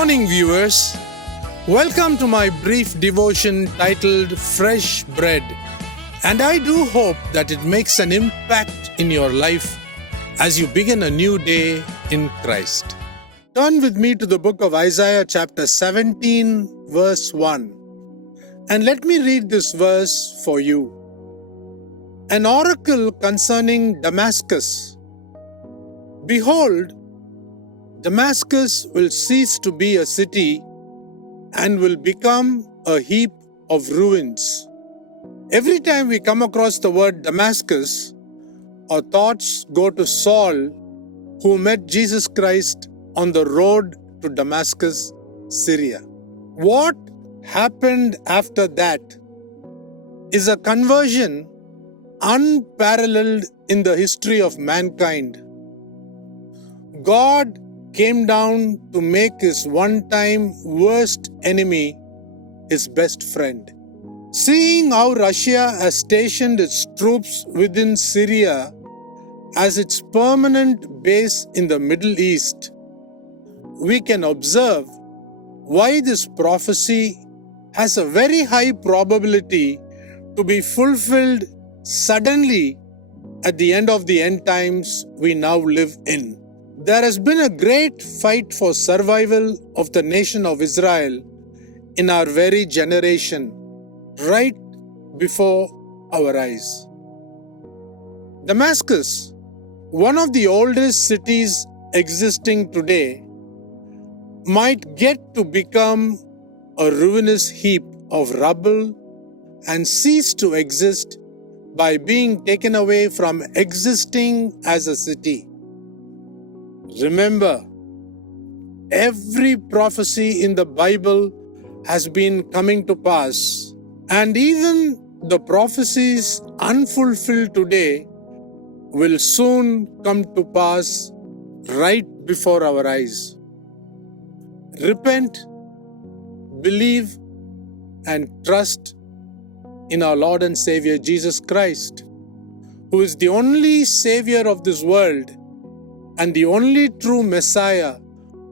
morning, viewers. Welcome to my brief devotion titled Fresh Bread. And I do hope that it makes an impact in your life as you begin a new day in Christ. Turn with me to the book of Isaiah chapter 17, verse 1. And let me read this verse for you. An oracle concerning Damascus. Behold, Damascus will cease to be a city and will become a heap of ruins. Every time we come across the word Damascus, our thoughts go to Saul, who met Jesus Christ on the road to Damascus, Syria. What happened after that is a conversion unparalleled in the history of mankind. God came down to make his one-time worst enemy his best friend. Seeing how Russia has stationed its troops within Syria as its permanent base in the Middle East, we can observe why this prophecy has a very high probability to be fulfilled suddenly at the end of the end times we now live in. There has been a great fight for survival of the nation of Israel in our very generation, right before our eyes. Damascus, one of the oldest cities existing today, might get to become a ruinous heap of rubble and cease to exist by being taken away from existing as a city. Remember, every prophecy in the Bible has been coming to pass, and even the prophecies unfulfilled today will soon come to pass right before our eyes. Repent, believe, and trust in our Lord and Savior Jesus Christ, who is the only Savior of this world and the only true Messiah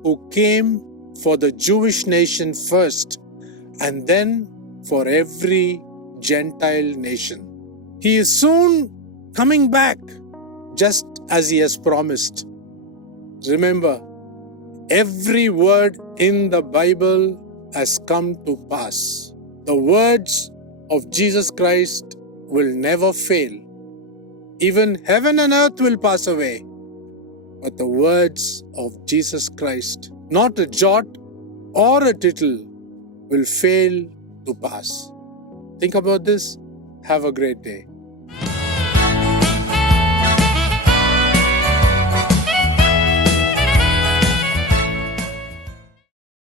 who came for the Jewish nation first and then for every Gentile nation. He is soon coming back just as he has promised. Remember, every word in the Bible has come to pass. The words of Jesus Christ will never fail. Even heaven and earth will pass away, but the words of Jesus Christ, not a jot or a tittle, will fail to pass. Think about this. Have a great day.